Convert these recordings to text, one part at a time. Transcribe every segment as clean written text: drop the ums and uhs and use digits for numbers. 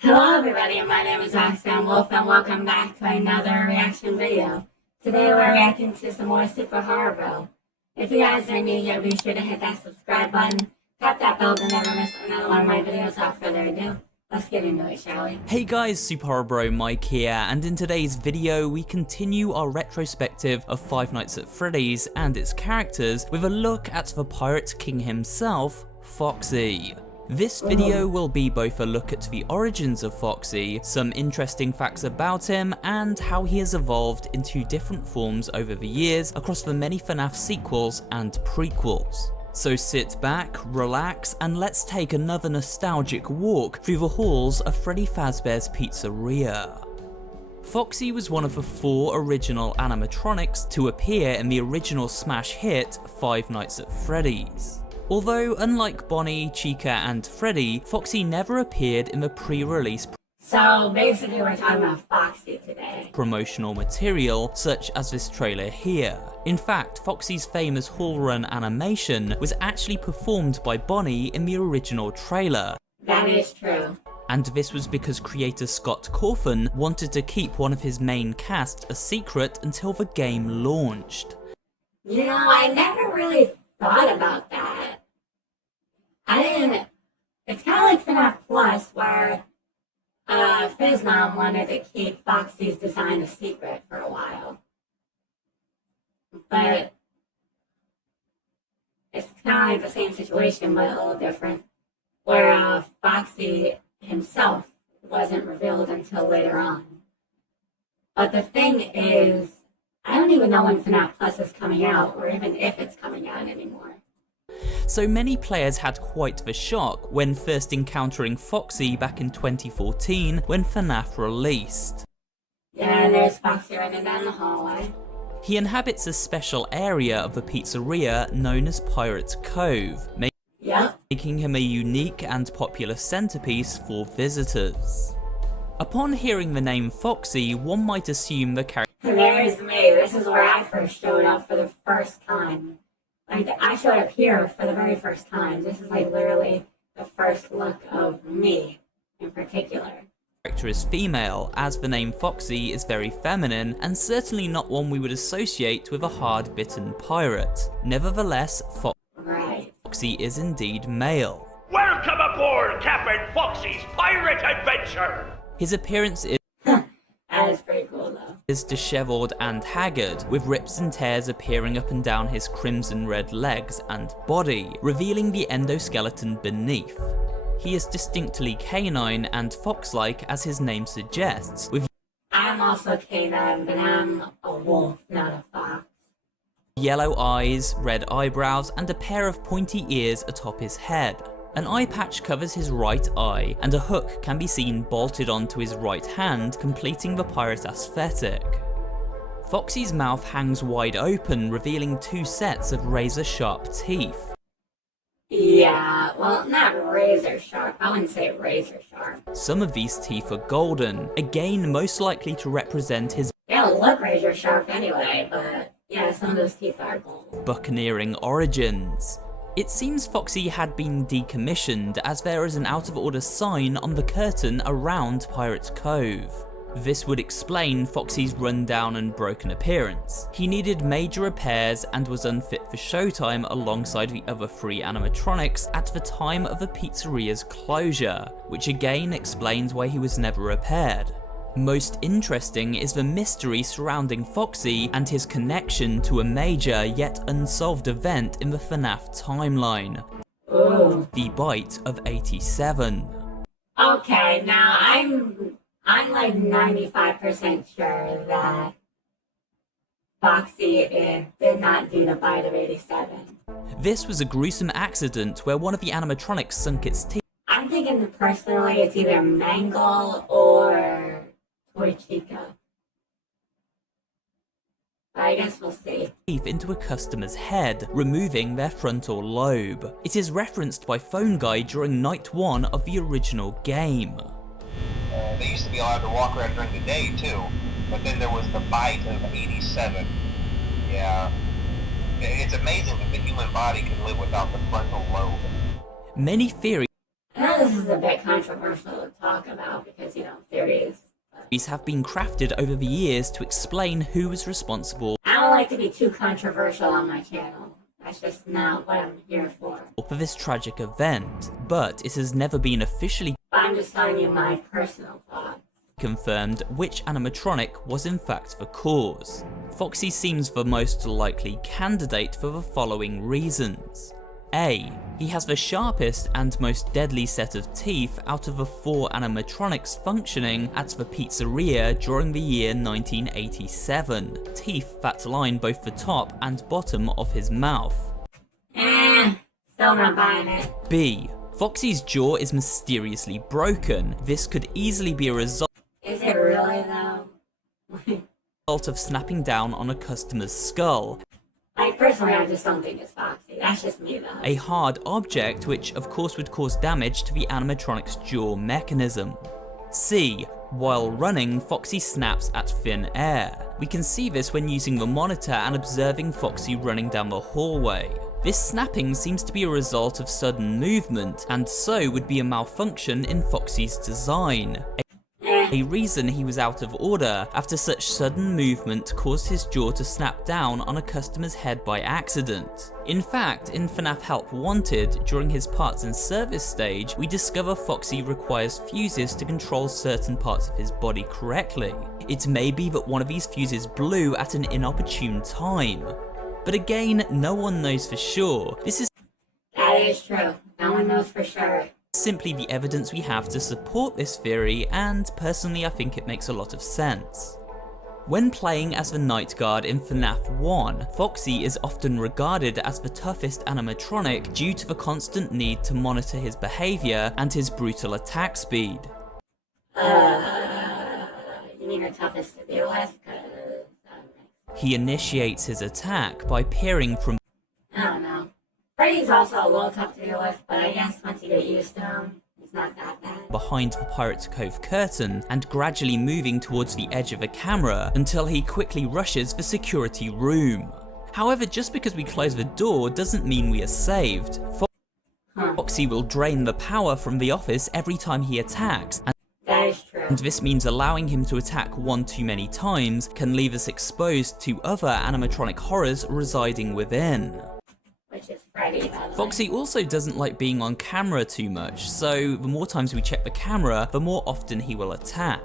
Hello everybody, my name is Roxanne and welcome back to another reaction video. Today we're reacting to some more SuperHorrorBro. If you guys are new here, be sure to hit that subscribe button, tap that bell to never miss another one of my videos. Without further ado, let's get into it, shall we? Hey guys, SuperHorrorBro Mike here, and in today's video we continue our retrospective of Five Nights at Freddy's and its characters with a look at the Pirate King himself, Foxy. This video will be both a look at the origins of Foxy, some interesting facts about him, and how he has evolved into different forms over the years across the many FNaF sequels and prequels. So sit back, relax, and let's take another nostalgic walk through the halls of Freddy Fazbear's Pizzeria. Foxy was one of the 4 original animatronics to appear in the original smash hit Five Nights at Freddy's. Although, unlike Bonnie, Chica, and Freddy, Foxy never appeared in the pre-release So basically we're talking about Foxy today. Promotional material, such as this trailer here. In fact, Foxy's famous hall run animation was actually performed by Bonnie in the original trailer. That is true. And this was because creator Scott Cawthon wanted to keep one of his main cast a secret until the game launched. You know, I never really thought about that. It's kind of like FNaF Plus, where Fizznom wanted to keep Foxy's design a secret for a while. But it's kind of like the same situation, but a little different, where Foxy himself wasn't revealed until later on. But the thing is, I don't even know when FNaF Plus is coming out, or even if it's coming out anymore. So many players had quite the shock when first encountering Foxy back in 2014 when FNaF released. Yeah, there's Foxy running down the hallway. He inhabits a special area of the pizzeria known as Pirate's Cove, making him a unique and popular centerpiece for visitors. Upon hearing the name Foxy, one might assume the character. There's me. This is where I first showed up for the first time. Like, I showed up here for the very first time. This is like literally the first look of me in particular. The character is female, as the name Foxy is very feminine and certainly not one we would associate with a hard-bitten pirate. Nevertheless, Foxy is indeed male. Welcome aboard Captain Foxy's pirate adventure! His appearance is pretty cool though. Is disheveled and haggard, with rips and tears appearing up and down his crimson red legs and body, revealing the endoskeleton beneath. He is distinctly canine and fox-like, as his name suggests, with I'm also canine, but I'm a wolf, not a fox. Yellow eyes, red eyebrows, and a pair of pointy ears atop his head. An eye patch covers his right eye, and a hook can be seen bolted onto his right hand, completing the pirate aesthetic. Foxy's mouth hangs wide open, revealing 2 sets of razor-sharp teeth. Yeah, well, not razor-sharp. I wouldn't say razor-sharp. Some of these teeth are golden, again most likely to represent his They don't look razor-sharp anyway, but yeah, some of those teeth are gold. buccaneering origins. It seems Foxy had been decommissioned, as there is an out-of-order sign on the curtain around Pirate's Cove. This would explain Foxy's rundown and broken appearance. He needed major repairs and was unfit for showtime alongside the other 3 animatronics at the time of the pizzeria's closure, which again explains why he was never repaired. Most interesting is the mystery surrounding Foxy and his connection to a major yet unsolved event in the FNaF timeline. Ooh. The Bite of 87. Okay, now I'm like 95% sure that Foxy did not do the Bite of 87. This was a gruesome accident where one of the animatronics sunk its teeth. I'm thinking personally it's either Mangle or Chica. I guess we'll see. Into a customer's head, removing their frontal lobe. It is referenced by Phone Guy during Night 1 of the original game. They used to be allowed to walk around during the day too, but then there was the Bite of 87. Yeah. It's amazing that the human body can live without the frontal lobe. Many theories I know this is is a bit controversial to talk about because, you know, theories. These have been crafted over the years to explain who was responsible I don't like to be too controversial on my channel. That's just not what I'm here for. this tragic event, but it has never been officially But I'm just telling you my personal thoughts. confirmed which animatronic was in fact the cause. Foxy seems the most likely candidate for the following reasons. A. He has the sharpest and most deadly set of teeth out of the 4 animatronics functioning at the pizzeria during the year 1987. Teeth that line both the top and bottom of his mouth. Still not buying it. B. Foxy's jaw is mysteriously broken. This could easily be a result Is it really though? of snapping down on a customer's skull. Like, personally, I just don't think it's Foxy. That's just me though. A hard object which of course would cause damage to the animatronic's jaw mechanism. C. While running, Foxy snaps at thin air. We can see this when using the monitor and observing Foxy running down the hallway. This snapping seems to be a result of sudden movement, and so would be a malfunction in Foxy's design. A reason he was out of order after such sudden movement caused his jaw to snap down on a customer's head by accident. In fact, in FNaF Help Wanted, during his parts and service stage, we discover Foxy requires fuses to control certain parts of his body correctly. It may be that one of these fuses blew at an inopportune time. But again, no one knows for sure. This is That is true. No one knows for sure. simply the evidence we have to support this theory, and personally I think it makes a lot of sense. When playing as the Night Guard in FNaF 1, Foxy is often regarded as the toughest animatronic due to the constant need to monitor his behaviour and his brutal attack speed. You mean the toughest to deal with? He initiates his attack by peering from I don't know. Freddy's also a little tough to deal with, but I guess once you get used to him, he's not that bad. behind the Pirate's Cove curtain and gradually moving towards the edge of the camera until he quickly rushes the security room. However, just because we close the door doesn't mean we are saved. Foxy will drain the power from the office every time he attacks, That is true. and this means allowing him to attack one too many times can leave us exposed to other animatronic horrors residing within. Which is Freddy, by the way. Foxy also doesn't like being on camera too much, so the more times we check the camera, the more often he will attack.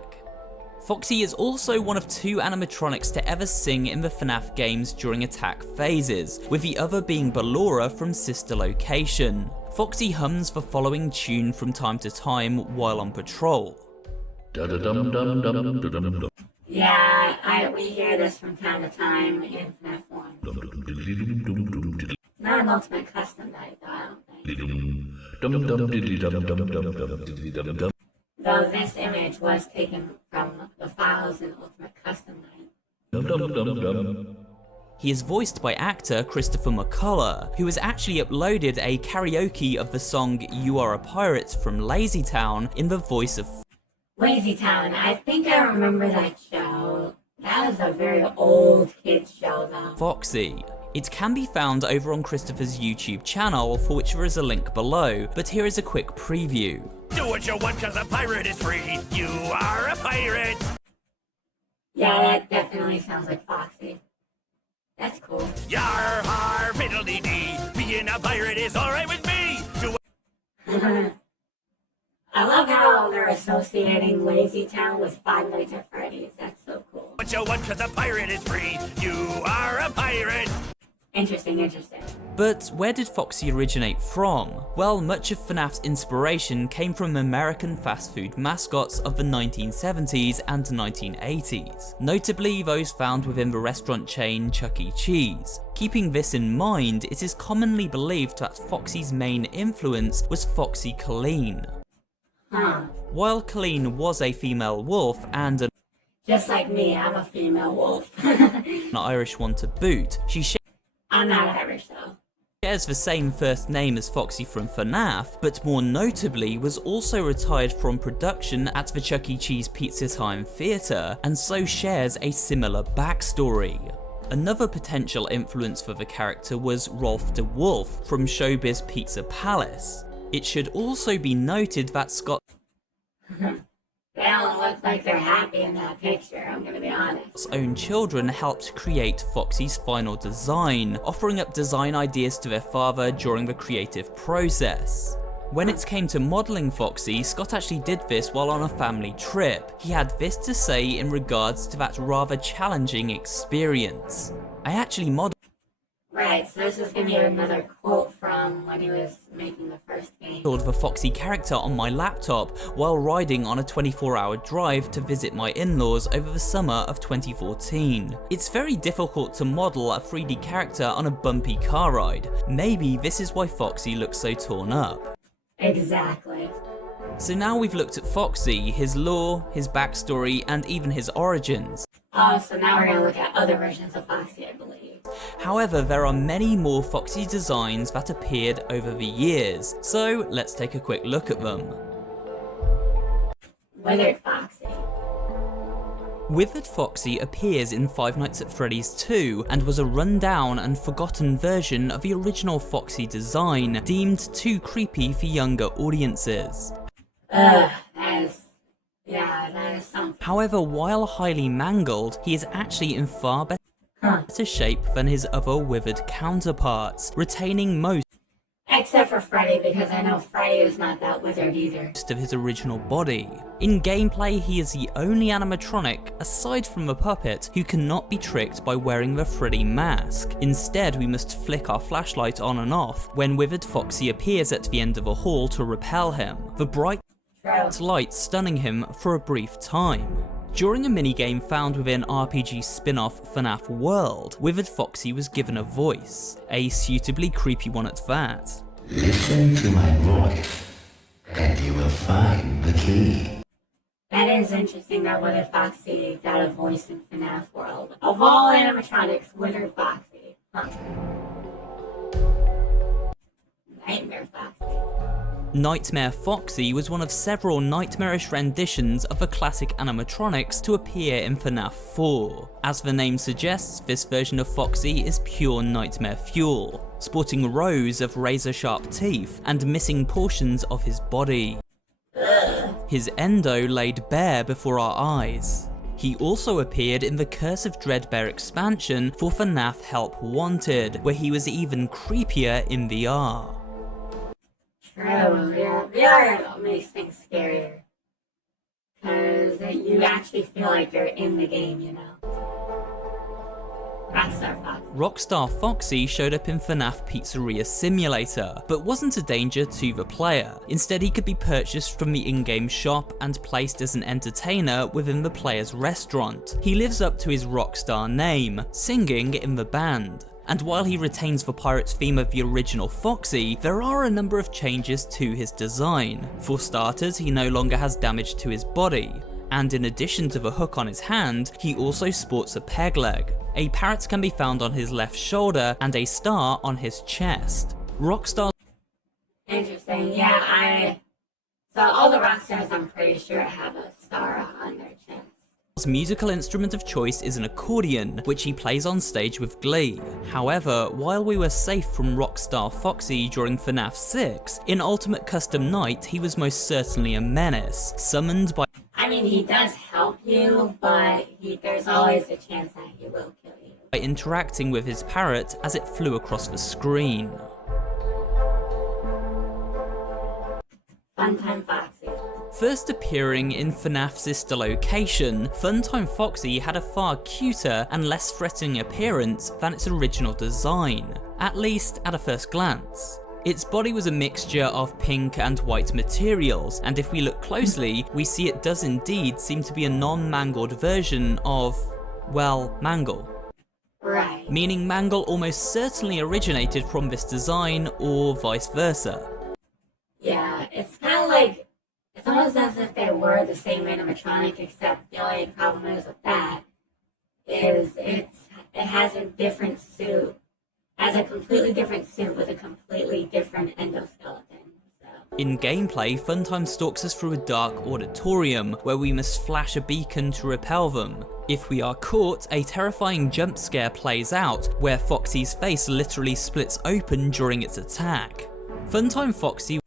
Foxy is also one of 2 animatronics to ever sing in the FNaF games during attack phases, with the other being Ballora from Sister Location. Foxy hums the following tune from time to time while on patrol. Yeah, we hear this from time to time in FNaF 1. Not an Ultimate Custom Night, though, I don't think. Though this image was taken from the files in Ultimate Custom Night. He is voiced by actor Christopher McCullough, who has actually uploaded a karaoke of the song You Are a Pirate from Lazy Town in the voice of Lazy Town, I think I remember that show. That was a very old kids show, though. Foxy. It can be found over on Christopher's YouTube channel, for which there is a link below, but here is a quick preview. Do what you want cause a pirate is free. You are a pirate. Yeah, that definitely sounds like Foxy. That's cool. Yar har fiddle-dee-dee. Being a pirate is alright with me. Do I love how they're associating Lazy Town with Five Nights at Freddy's. That's so cool. what you want cause a pirate is free. You are a pirate. Interesting, interesting. But where did Foxy originate from? Well, much of FNAF's inspiration came from American fast food mascots of the 1970s and 1980s, notably those found within the restaurant chain Chuck E. Cheese. Keeping this in mind, it is commonly believed that Foxy's main influence was Foxy Colleen. Huh. While Colleen was a female wolf and an Just like me, I'm a female wolf. Irish one to boot, she I'm not Irish, though. shares the same first name as Foxy from FNaF, but more notably was also retired from production at the Chuck E. Cheese Pizza Time Theatre, and so shares a similar backstory. Another potential influence for the character was Rolf de Wolf from Showbiz Pizza Palace. It should also be noted that Scott's They don't look like they're happy in that picture, I'm gonna be honest. own children helped create Foxy's final design, offering up design ideas to their father during the creative process. When it came to modelling Foxy, Scott actually did this while on a family trip. He had this to say in regards to that rather challenging experience. I actually modelled Right, so this is gonna be another quote from when he was making the first game. the Foxy character on my laptop while riding on a 24-hour drive to visit my in-laws over the summer of 2014. It's very difficult to model a 3D character on a bumpy car ride. Maybe this is why Foxy looks so torn up. Exactly. So now we've looked at Foxy, his lore, his backstory, and even his origins. Oh, so now we're gonna look at other versions of Foxy, I believe. However, there are many more Foxy designs that appeared over the years, so let's take a quick look at them. Withered Foxy. Withered Foxy appears in Five Nights at Freddy's 2 and was a run-down and forgotten version of the original Foxy design, deemed too creepy for younger audiences. That is something. However, while highly mangled, he is actually in far better shape than his other withered counterparts, retaining most Except for Freddy, because I know Freddy is not that withered either. of his original body. In gameplay, he is the only animatronic, aside from the puppet, who cannot be tricked by wearing the Freddy mask. Instead, we must flick our flashlight on and off when Withered Foxy appears at the end of a hall to repel him, the bright light stunning him for a brief time. During a minigame found within RPG spin-off FNaF World, Withered Foxy was given a voice, a suitably creepy one at that. Listen to my voice, and you will find the key. That is interesting that Withered Foxy got a voice in FNaF World. Of all animatronics, Withered Foxy. Huh. Nightmare Foxy. Nightmare Foxy was one of several nightmarish renditions of the classic animatronics to appear in FNaF 4. As the name suggests, this version of Foxy is pure nightmare fuel, sporting rows of razor-sharp teeth and missing portions of his body. His endo laid bare before our eyes. He also appeared in the Curse of Dreadbear expansion for FNaF Help Wanted, where he was even creepier in VR. True, VR makes things scarier. Because you actually feel like you're in the game, you know? Rockstar Foxy. Rockstar Foxy showed up in FNaF Pizzeria Simulator, but wasn't a danger to the player. Instead, he could be purchased from the in-game shop and placed as an entertainer within the player's restaurant. He lives up to his Rockstar name, singing in the band. And while he retains the pirate's theme of the original Foxy, there are a number of changes to his design. For starters, he no longer has damage to his body, and in addition to the hook on his hand, he also sports a peg leg. A parrot can be found on his left shoulder and a star on his chest. Rockstar Interesting, yeah, so all the Rockstars, I'm pretty sure, have a star on their chest. His musical instrument of choice is an accordion, which he plays on stage with glee. However, while we were safe from Rockstar Foxy during FNaF 6, in Ultimate Custom Night he was most certainly a menace, summoned by I mean, he does help you, but there's always a chance that he will kill you. interacting with his parrot as it flew across the screen. Funtime Foxy. First appearing in FNaF sister location, Funtime Foxy had a far cuter and less threatening appearance than its original design, at least at a first glance. Its body was a mixture of pink and white materials, and if we look closely, we see it does indeed seem to be a non-mangled version of, well, Mangle. Right. Meaning Mangle almost certainly originated from this design, or vice versa. Yeah, it's kind of like, it's almost as if they were the same animatronic, except the only problem is with that is it has a different suit, has a completely different suit with a completely different endoskeleton. So. In gameplay, Funtime stalks us through a dark auditorium where we must flash a beacon to repel them. If we are caught, a terrifying jump scare plays out where Foxy's face literally splits open during its attack. Funtime Foxy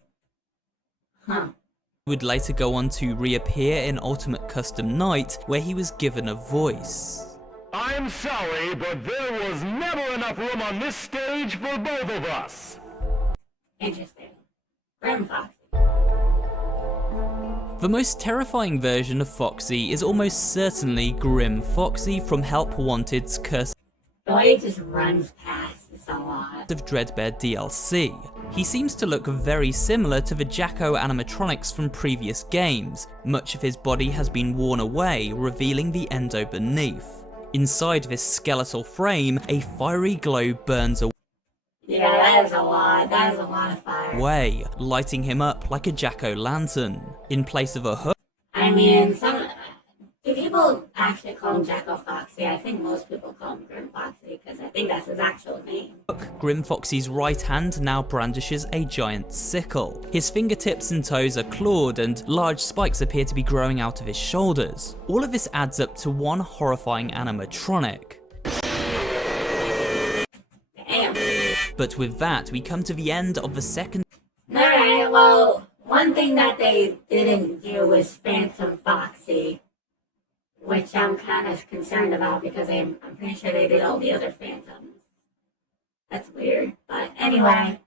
Would later go on to reappear in Ultimate Custom Night, where he was given a voice. I'm sorry, but there was never enough room on this stage for both of us. Interesting. Grim Foxy. The most terrifying version of Foxy is almost certainly Grim Foxy from Help Wanted's Curse The way he just runs past is a lot. of Dreadbear DLC. He seems to look very similar to the Jacko animatronics from previous games. Much of his body has been worn away, revealing the endo beneath. Inside this skeletal frame, a fiery glow burns Yeah, that is a lot. That is a lot of fire. away, lighting him up like a jack-o'-lantern. In place of a hook, I mean, do people actually call him Jacko Foxy? I think most people call him Grim Foxy because I think that's his actual name. Grim Foxy's right hand now brandishes a giant sickle. His fingertips and toes are clawed, and large spikes appear to be growing out of his shoulders. All of this adds up to one horrifying animatronic. Damn. But with that, we come to the end of the second Alright, well, one thing that they didn't do was Phantom Foxy, which I'm kind of concerned about because I'm pretty sure they did all the other Phantoms. That's weird. But anyway,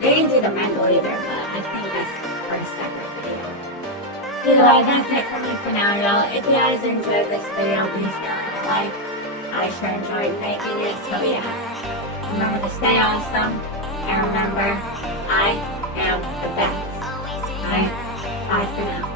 they didn't do the Mangle either, but I think that's for a separate video. Anyway, that's it for me for now, y'all. If you guys enjoyed this video, please give it a like. I sure enjoyed making it, so yeah. Remember to stay awesome, and remember, I am the best. Bye for now.